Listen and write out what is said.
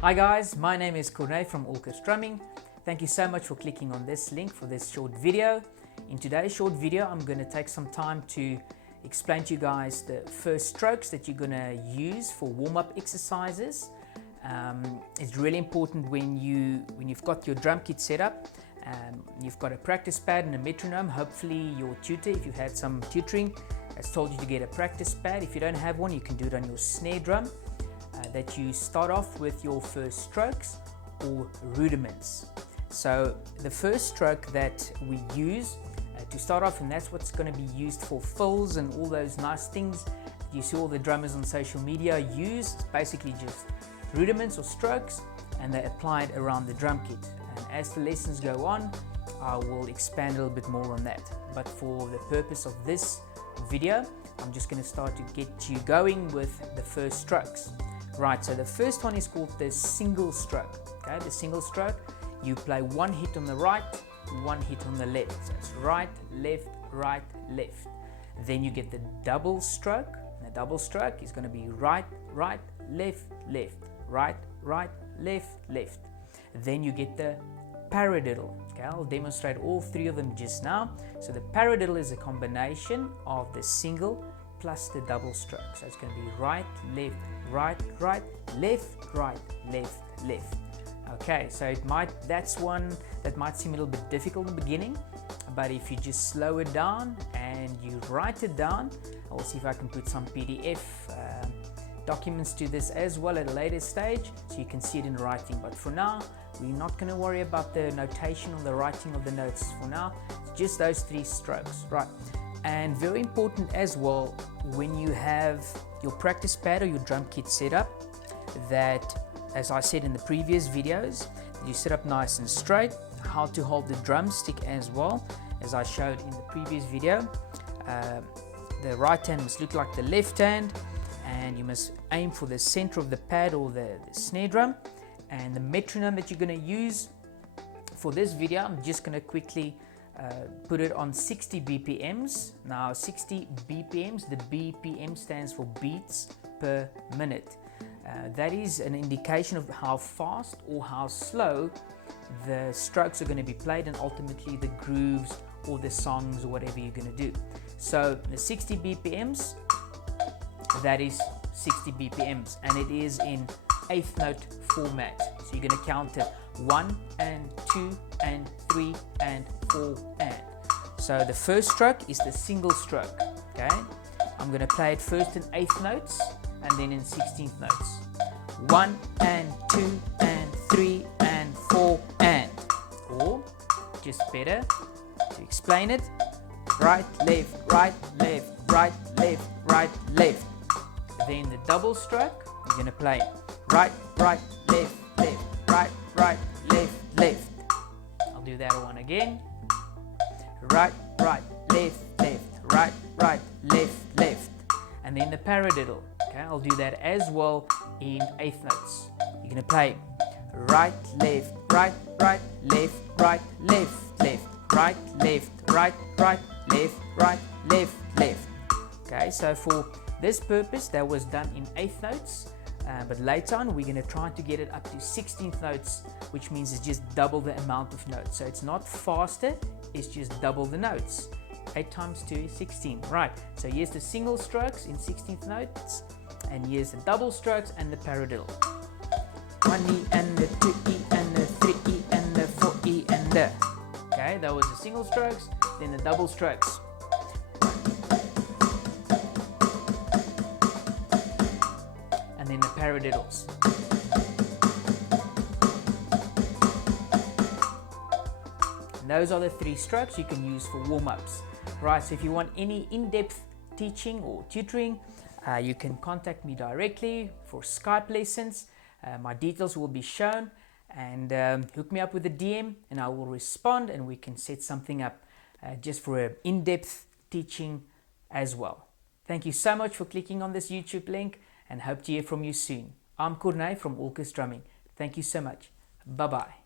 Hi guys, my name is Corne from Orchestra Drumming. Thank you so much for clicking on this link for this short video. In today's short video, I'm going to take some time to explain to you guys the first strokes that you're going to use for warm-up exercises. It's really important when you've got your drum kit set up. You've got a practice pad and a metronome. Hopefully your tutor, if you've had some tutoring, has told you to get a practice pad. If you don't have one, you can do it on your snare drum. That you start off with your first strokes or rudiments. So the first stroke that we use to start off, and that's what's going to be used for fills and all those nice things you see all the drummers on social media use. It's basically just rudiments or strokes, and they apply it around the drum kit. And as the lessons go on, I will expand a little bit more on that. But for the purpose of this video, I'm just going to start to get you going with the first strokes. Right, so the first one is called the single stroke. Okay, the single stroke, you play one hit on the right, one hit on the left. So it's right, left, right, left. Then you get the double stroke. The double stroke is going to be right, right, left, left, right, right, left, left. Then you get the paradiddle. Okay, I'll demonstrate all three of them just now. So the paradiddle is a combination of the single plus the double stroke. So it's going to be right, left, right, right, left, right, left, left. Okay, so that's one that might seem a little bit difficult in the beginning, but if you just slow it down and you write it down, I'll see if I can put some PDF documents to this as well at a later stage so you can see it in writing. But for now, we're not going to worry about the notation or the writing of the notes. For now, it's just those three strokes, right? And very important as well, when you have your practice pad or your drum kit set up, that, as I said in the previous videos, you set up nice and straight, how to hold the drumstick as well, as I showed in the previous video. The right hand must look like the left hand, and you must aim for the center of the pad or the snare drum. And the metronome that you're going to use for this video, I'm just going to quickly put it on 60 BPMs. Now 60 BPMs, the BPM stands for beats per minute. That is an indication of how fast or how slow the strokes are going to be played, and ultimately the grooves or the songs or whatever you're going to do. So the 60 BPMs, that is 60 BPMs, and it is in eighth note format. So you're going to count it 1 and 2 and 3 and 4 and. So the first stroke is the single stroke. Okay, I'm going to play it first in eighth notes and then in 16th notes. 1 and 2 and 3 and 4 and. Or just better to explain it, right, left, right, left, right, left, right, left. Then the double stroke, you're going to play right, right, left, left, right, right, left, left. I'll do that one again. Right, right, left, left, right, right, left, left. And then the paradiddle. Okay, I'll do that as well in eighth notes. You're going to play right, left, right, right, left, right, left, left, right, left, right, right, left, right, left, left. Okay, so for this purpose, that was done in eighth notes. But later on, we're going to try to get it up to 16th notes, which means it's just double the amount of notes. So it's not faster, it's just double the notes. 8 times 2 is 16. Right, so here's the single strokes in 16th notes, and here's the double strokes and the paradiddle. 1E and the 2E and the 3E and the 4E and the. Okay, that was the single strokes, then the double strokes. And the paradiddles. And those are the three strokes you can use for warm-ups. Right, so if you want any in-depth teaching or tutoring, you can contact me directly for Skype lessons. My details will be shown, and hook me up with a DM and I will respond, and we can set something up just for an in-depth teaching as well. Thank you so much for clicking on this YouTube link, and hope to hear from you soon. I'm Corne from Orchestra Drumming. Thank you so much. Bye-bye.